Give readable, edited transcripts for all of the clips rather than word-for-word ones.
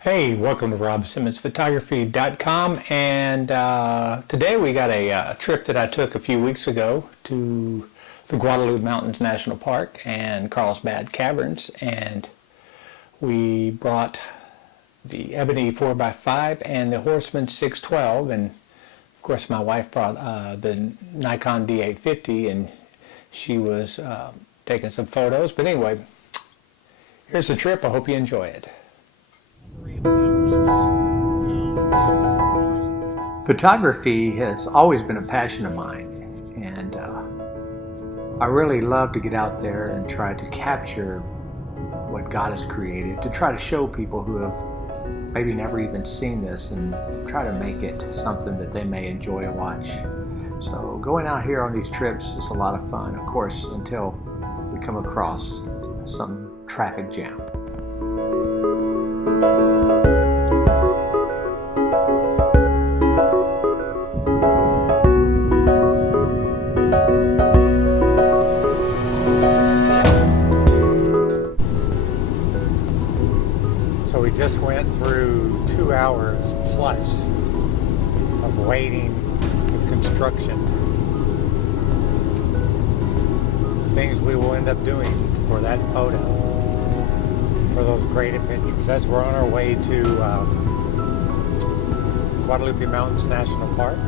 Hey, welcome to RobSimmonsPhotography.com, and today we got a trip that I took a few weeks ago to the Guadalupe Mountains National Park and Carlsbad Caverns, and we brought the Ebony 4x5 and the Horseman 612, and of course my wife brought the Nikon D850, and she was taking some photos. But anyway, here's the trip. I hope you enjoy it. Photography has always been a passion of mine, and I really love to get out there and try to capture what God has created, to try to show people who have maybe never even seen this and try to make it something that they may enjoy to watch. So going out here on these trips is a lot of fun, of course, until we come across some traffic jam. So we just went through 2 hours plus of waiting with construction. Things we will end up doing for that photo, for those great adventures. As we're on our way to Guadalupe Mountains National Park,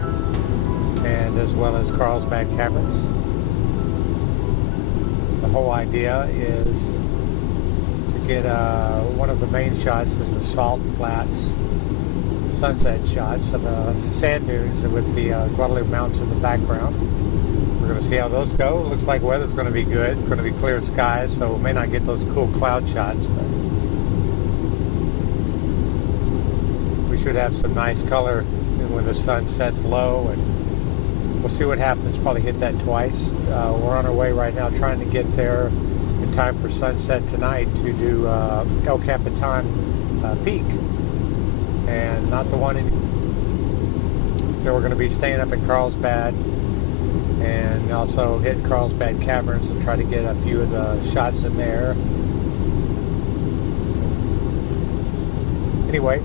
and as well as Carlsbad Caverns. The whole idea is get one of the main shots is the salt flats sunset shots of the sand dunes with the Guadalupe Mountains in the background. We're going to see how those go. It looks like weather's going to be good. It's going to be clear skies, so we may not get those cool cloud shots, but we should have some nice color when the sun sets low, and we'll see what happens. Probably hit that twice. We're on our way right now trying to get there in time for sunset tonight to do El Capitan Peak, and not the one in. So we're going to be staying up in Carlsbad and also hit Carlsbad Caverns and try to get a few of the shots in there. Anyway,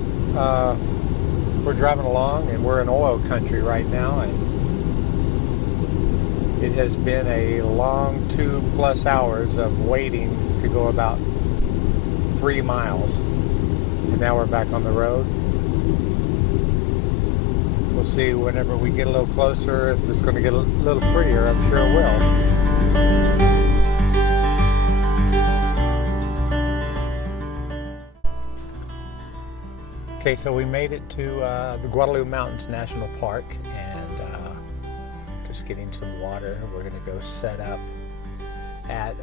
we're driving along and we're in oil country right now, and it has been a long 2+ hours of waiting to go about 3 miles, and now we're back on the road. We'll see whenever we get a little closer if it's going to get a little prettier. I'm sure it will. Okay, so we made it to the Guadalupe Mountains National Park, and just getting some water. We're going to go set up at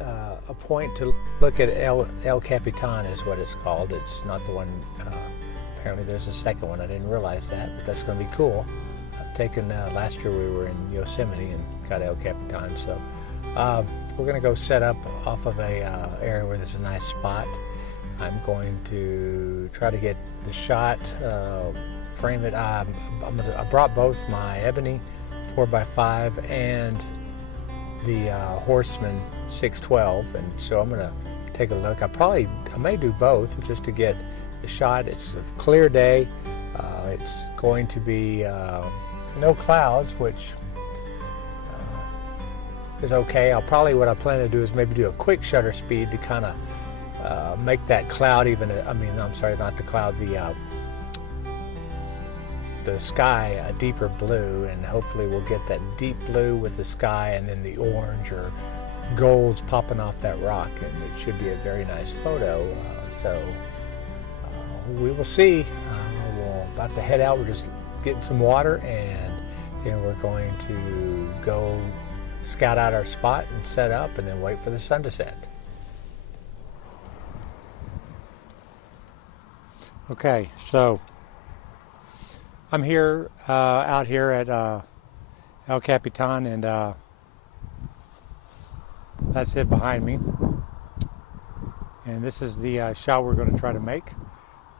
a point to look at El Capitan is what it's called. It's not the one, apparently there's a second one. I didn't realize that, but that's going to be cool. I've taken, last year we were in Yosemite and got El Capitan, so we're going to go set up off of a area where there's a nice spot. I'm going to try to get the shot, frame it. I brought both my Ebony 4x5 and the Horseman 612, and so I'm going to take a look. I may do both just to get the shot. It's a clear day. It's going to be no clouds, which is okay. What I plan to do is maybe do a quick shutter speed to kind of make that cloud even. I'm sorry, not the cloud. The sky a deeper blue, and hopefully we'll get that deep blue with the sky and then the orange or golds popping off that rock, and it should be a very nice photo. So we will see. We're about to head out. We're just getting some water, and then we're going to go scout out our spot and set up, and then wait for the sun to set. Okay, so I'm here, out here at El Capitan, and that's it behind me. And this is the shot we're going to try to make.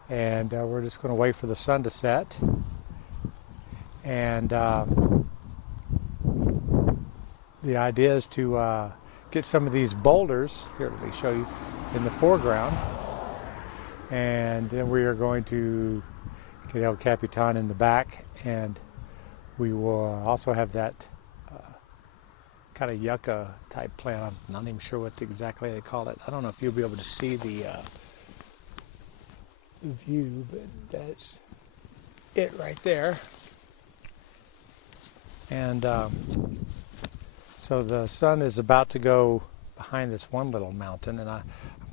And we're just going to wait for the sun to set. And the idea is to get some of these boulders, here let me show you, in the foreground, and then we are going to get El Capitan in the back, and we will also have that kind of yucca type plant. I'm not even sure what exactly they call it. I don't know if you'll be able to see the view, but that's it right there. And so the sun is about to go behind this one little mountain, and I'm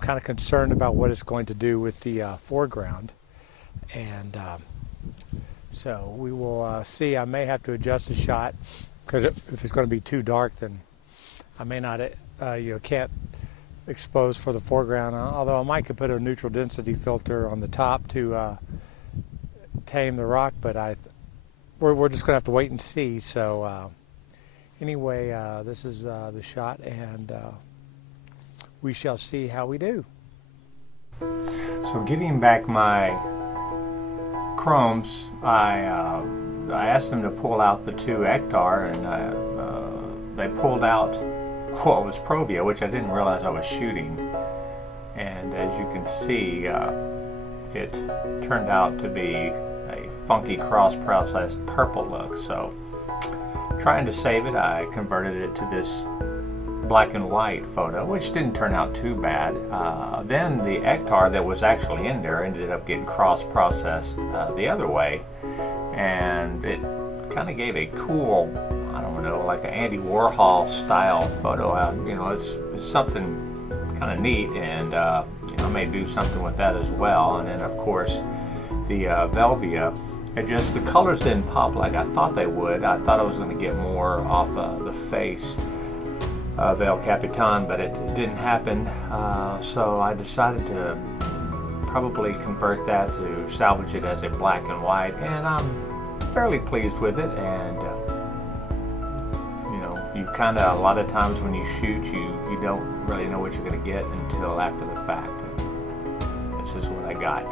kind of concerned about what it's going to do with the foreground. And so we will see. I may have to adjust the shot, because if it's going to be too dark, then I may not, can't expose for the foreground. Although I might could put a neutral density filter on the top to tame the rock, but we're just going to have to wait and see. So anyway, this is the shot, and we shall see how we do. So getting back my chromes, I asked them to pull out the 2 hectare, and they pulled out what was Provia, which I didn't realize I was shooting. And as you can see, it turned out to be a funky cross-processed purple look. So trying to save it, I converted it to this black and white photo, which didn't turn out too bad. Then the hectare that was actually in there ended up getting cross-processed the other way, and it kind of gave a cool, I don't know, like an Andy Warhol style photo. It's something kind of neat, and I may do something with that as well. And then of course the Velvia, the colors didn't pop like I thought they would. I thought I was going to get more off the face of El Capitan, but it didn't happen. So I decided to probably convert that to salvage it as a black and white, and I'm fairly pleased with it. And you kind of, a lot of times when you shoot, you don't really know what you're going to get until after the fact. And this is what I got.